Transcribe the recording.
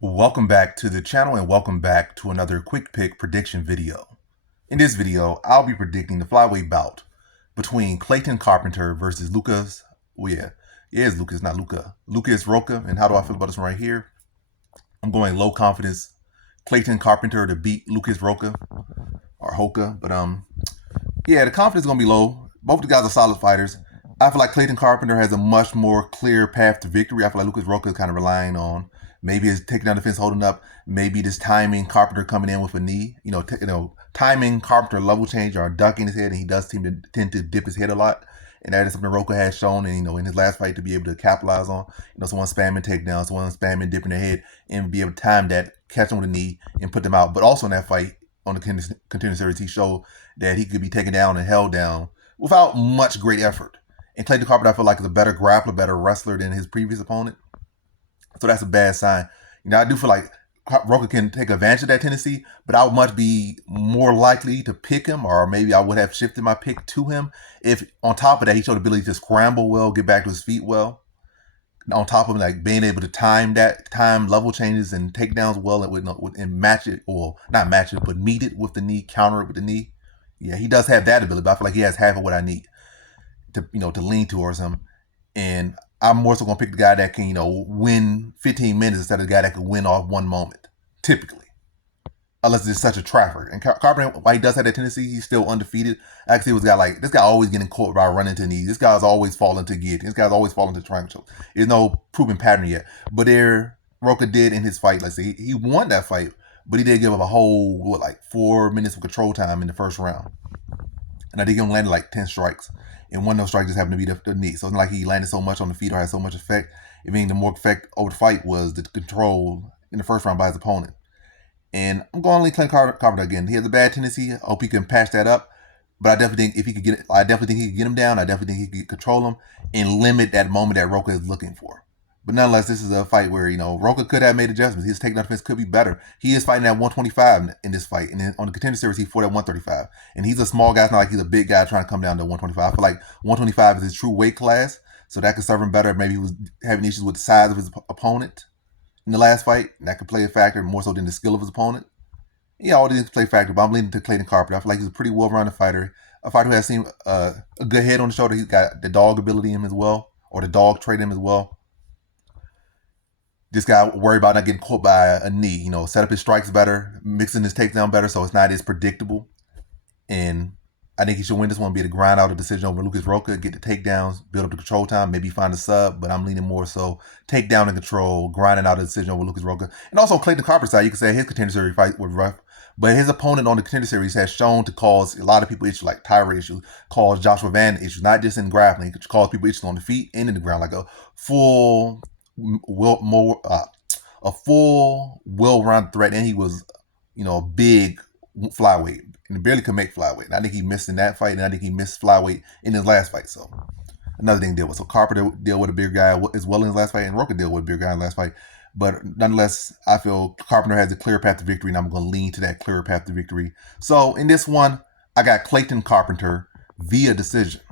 Welcome back to the channel and welcome back to another quick pick prediction video. In this video, I'll be predicting the flyweight bout between Clayton Carpenter versus Lucas. Oh yeah, it is Lucas, not Luca. Lucas Rocha. And how do I feel about this one right here? I'm going low confidence Clayton Carpenter to beat Lucas Rocha or Hoka. But yeah, the confidence is gonna be low. Both the guys are solid fighters. I feel like Clayton Carpenter has a much more clear path to victory. I feel like Lucas Rocha is kind of relying on maybe his taking down defense, holding up, maybe this timing Carpenter coming in with a knee. Timing Carpenter level change or ducking his head, and he does tend to dip his head a lot. And that is something Rocha has shown, and in his last fight to be able to capitalize on. Someone spamming takedowns, someone spamming dipping their head, and be able to time that, catch them with a knee, and put them out. But also in that fight on the contender series, he showed that he could be taken down and held down without much great effort. And Clayton Carpenter, I feel like, is a better grappler, better wrestler than his previous opponent. So that's a bad sign. I do feel like Rocha can take advantage of that tendency, but I would much be more likely to pick him, or maybe I would have shifted my pick to him if, on top of that, he showed the ability to scramble well, get back to his feet well. On top of like being able to time level changes and takedowns well, and match it, or not match it, but meet it with the knee, counter it with the knee. Yeah, he does have that ability, but I feel like he has half of what I need to lean towards him. And I'm more so gonna pick the guy that can, win 15 minutes instead of the guy that can win off one moment, typically. Unless it's such a trapper. And Carpenter, while he does have that tendency, he's still undefeated. I can see this guy always getting caught by running to knees. This guy's always falling to guillotine. This guy's always falling to triangle choke. There's no proven pattern yet. But Rocha did in his fight, let's say, he won that fight, but he did give up a whole, 4 minutes of control time in the first round. And I think he only landed like 10 strikes. And one of those strikes just happened to be the knee. So it's not like he landed so much on the feet or had so much effect. I mean, the more effect over the fight was the control in the first round by his opponent. And I'm going to lean Clayton Carpenter again. He has a bad tendency. I hope he can patch that up. But I definitely think he could get him down. I definitely think he could control him and limit that moment that Rocha is looking for. But nonetheless, this is a fight where, Rocha could have made adjustments. His takedown defense could be better. He is fighting at 125 in this fight. And then on the contender series, he fought at 135. And he's a small guy. It's not like he's a big guy trying to come down to 125. I feel like 125 is his true weight class. So that could serve him better. Maybe he was having issues with the size of his opponent in the last fight. And that could play a factor more so than the skill of his opponent. Yeah, all these play factor. But I'm leaning to Clayton Carpenter. I feel like he's a pretty well-rounded fighter. A fighter who has seen a good head on the shoulder. He's got the dog ability in him as well. Or the dog trait in him as well. This guy worried about not getting caught by a knee. Set up his strikes better, mixing his takedown better, so it's not as predictable. And I think he should win this one, be able to grind out a decision over Lucas Rocha, get the takedowns, build up the control time, maybe find a sub, but I'm leaning more so takedown and control, grinding out a decision over Lucas Rocha. And also Clayton Carpenter's side, you could say his contender series fight was rough, but his opponent on the contender series has shown to cause a lot of people issues, like thyroid issues, cause Joshua Van issues, not just in grappling, it could cause people issues on the feet and in the ground, like a full well-rounded threat, and he was, a big flyweight and barely could make flyweight. And I think he missed in that fight, and I think he missed flyweight in his last fight. So another thing to deal with. So Carpenter dealt with a bigger guy as well in his last fight, and Rocha dealt with a bigger guy in the last fight. But nonetheless, I feel Carpenter has a clear path to victory, and I'm going to lean to that clear path to victory. So in this one, I got Clayton Carpenter via decision.